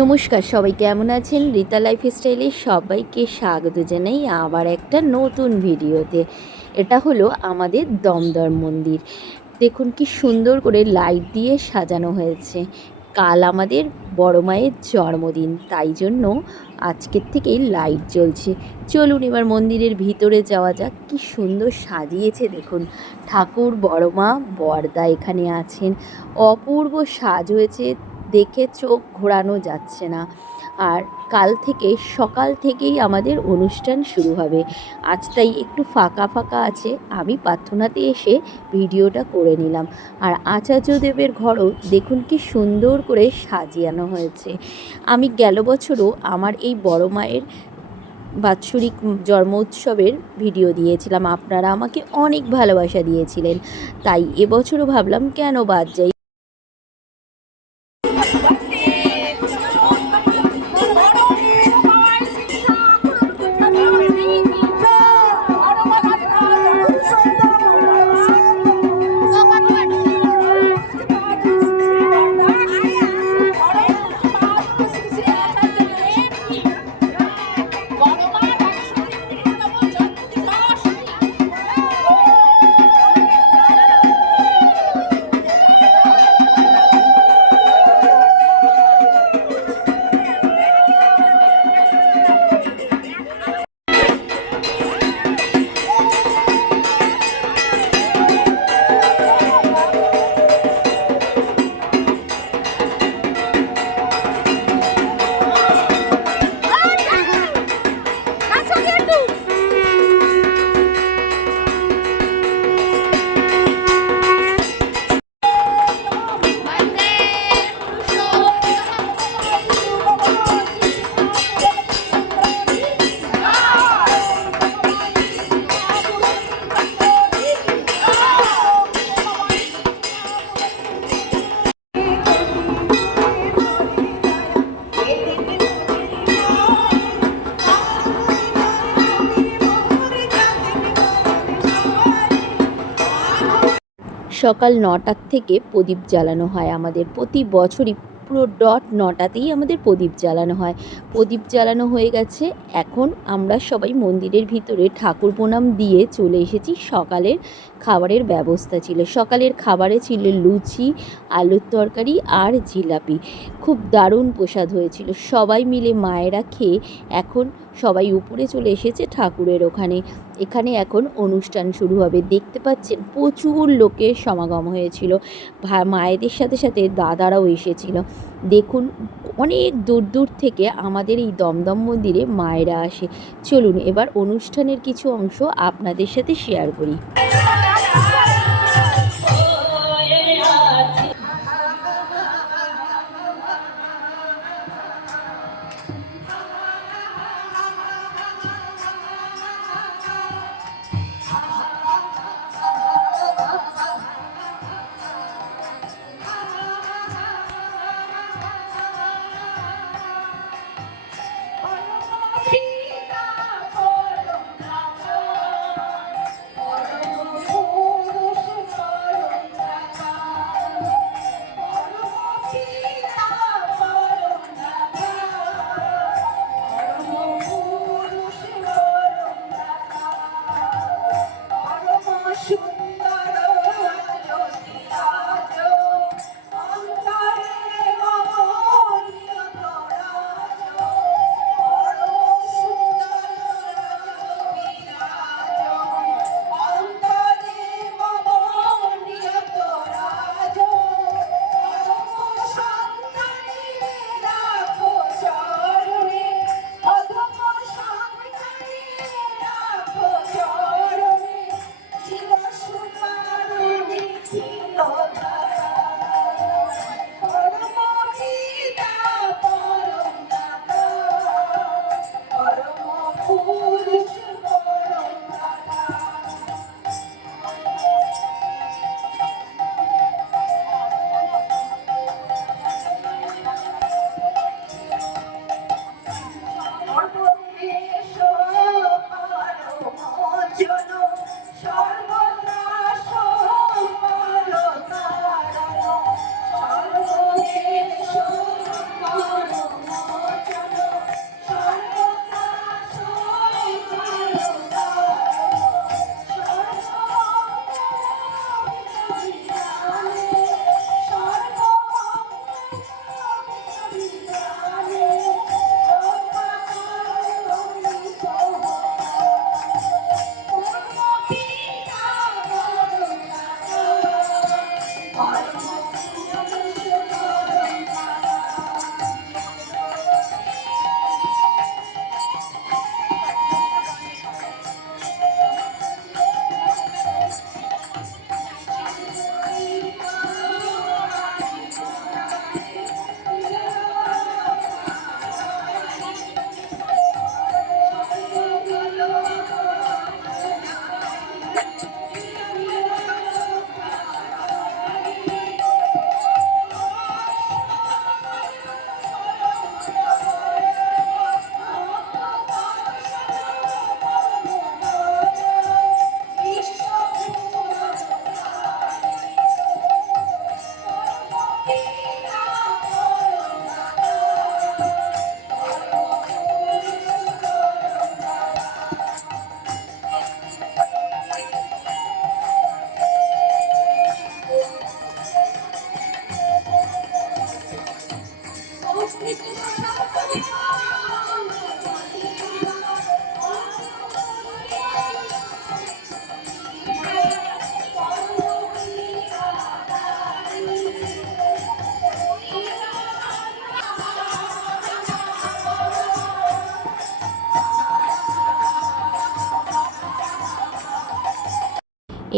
নমস্কার, সবাই কেমন আছেন? রীতা লাইফস্টাইলে সবাইকে স্বাগত জানাই আবার একটা নতুন ভিডিওতে। এটা হলো আমাদের দমদর মন্দির। দেখুন কি সুন্দর করে লাইট দিয়ে সাজানো হয়েছে। কাল আমাদের বড় মায়ের জন্মদিন, তাই জন্য আজকের থেকেই লাইট জ্বলছে। চলুন এবার মন্দিরের ভিতরে যাওয়া যাক। কি সুন্দর সাজিয়েছে দেখুন। ঠাকুর, বড় মা, বরদা এখানে আছেন। অপূর্ব সাজ হয়েছে, দেখে চোখ ঘোরানো যাচ্ছে না। আর কাল থেকে সকাল থেকেই আমাদের অনুষ্ঠান শুরু হবে। আজ তাই একটু ফাঁকা ফাঁকা আছে, আমি প্রার্থনাতে এসে ভিডিওটা করে নিলাম। আর আচার্যদেবের ঘরও দেখুন কি সুন্দর করে সাজিয়ানো হয়েছে। আমি গেল বছরও আমার এই বড় মায়ের বাৎসরিক জন্ম উৎসবের ভিডিও দিয়েছিলাম, আপনারা আমাকে অনেক ভালোবাসা দিয়েছিলেন। তাই এবছরও ভাবলাম কেন বাদ যাই। সকাল 9টার থেকে প্রদীপ জ্বালানো হয় আমাদের প্রতি বছরই। পুরো ডট 9টাতেই আমাদের প্রদীপ জ্বালানো হয়। প্রদীপ জ্বালানো হয়ে গেছে। এখন আমরা সবাই মন্দিরের ভিতরে ঠাকুর প্রণাম দিয়ে চলে এসেছি। সকালের খাবারের ব্যবস্থা ছিল। সকালের খাবারে ছিল লুচি, আলুর তরকারি আর জিলাপি। খুব দারুণ প্রসাদ হয়েছিল। সবাই মিলে মায়েরা খেয়ে এখন সবাই উপরে চলে এসেছে ঠাকুরের ওখানে। এখানে এখন অনুষ্ঠান শুরু হবে। দেখতে পাচ্ছেন প্রচুর লোকের সমাগম হয়েছিল। মায়েদের সাথে সাথে দাদারাও এসেছিল। দেখুন অনেক দূর দূর থেকে আমাদের এই দমদম মন্দিরে মায়েরা আসে। চলুন এবার অনুষ্ঠানের কিছু অংশ আপনাদের সাথে শেয়ার করি।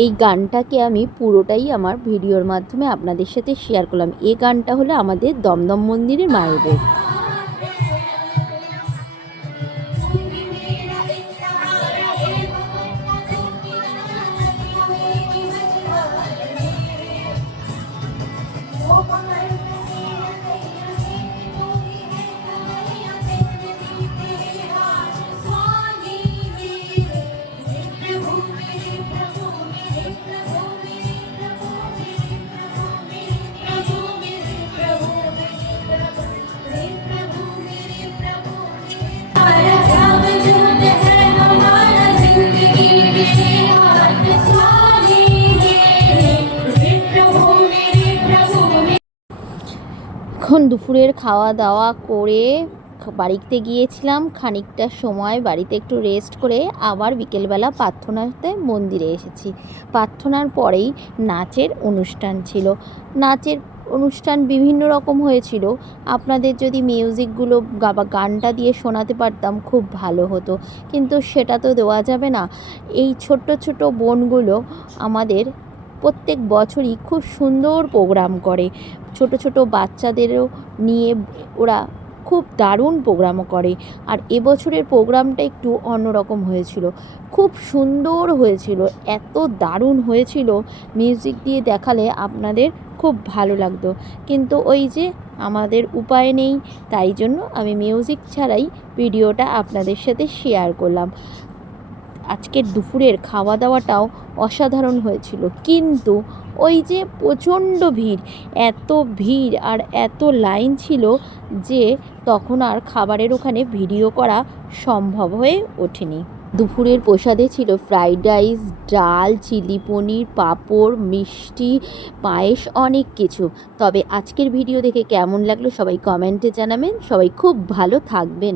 এই গানটাকে আমি পুরোটাই আমার ভিডিওর মাধ্যমে আপনাদের সাথে শেয়ার করলাম। এই গানটা হলো আমাদের দমদম মন্দিরের মায়েদের। এখন দুপুরের খাওয়া দাওয়া করে বাড়িতে গিয়েছিলাম, খানিকটা সময় বাড়িতে একটু রেস্ট করে আবার বিকেলবেলা প্রার্থনাতে মন্দিরে এসেছি। প্রার্থনার পরেই নাচের অনুষ্ঠান ছিল। নাচের অনুষ্ঠান বিভিন্ন রকম হয়েছিল। আপনাদের যদি মিউজিকগুলো বা গানটা দিয়ে শোনাতে পারতাম খুব ভালো হতো, কিন্তু সেটা তো দেওয়া যাবে না। এই ছোট্ট ছোট বোনগুলো আমাদের প্রত্যেক বছরই খুব সুন্দর প্রোগ্রাম করে। ছোট ছোট বাচ্চাদেরও নিয়ে ওরা খুব দারুণ প্রোগ্রামও করে। আর এবছরের প্রোগ্রামটা একটু অন্যরকম হয়েছিল, খুব সুন্দর হয়েছিল, এত দারুণ হয়েছিল। মিউজিক দিয়ে দেখালে আপনাদের খুব ভালো লাগতো, কিন্তু ওই যে আমাদের উপায় নেই, তাই জন্য আমি মিউজিক ছাড়াই ভিডিওটা আপনাদের সাথে শেয়ার করলাম। আজকের দুপুরের খাওয়া দাওয়াটাও অসাধারণ হয়েছিল, কিন্তু ওই যে প্রচণ্ড ভিড়, এত ভিড় আর এত লাইন ছিল যে তখন আর খাবারের ওখানে ভিডিও করা সম্ভব হয়ে ওঠেনি। দুপুরের প্রসাদে ছিল ফ্রাইড রাইস, ডাল, চিলি পনির, পাঁপড়, মিষ্টি, পায়েস, অনেক কিছু। তবে আজকের ভিডিও দেখে কেমন লাগলো সবাই কমেন্টে জানাবেন। সবাই খুব ভালো থাকবেন।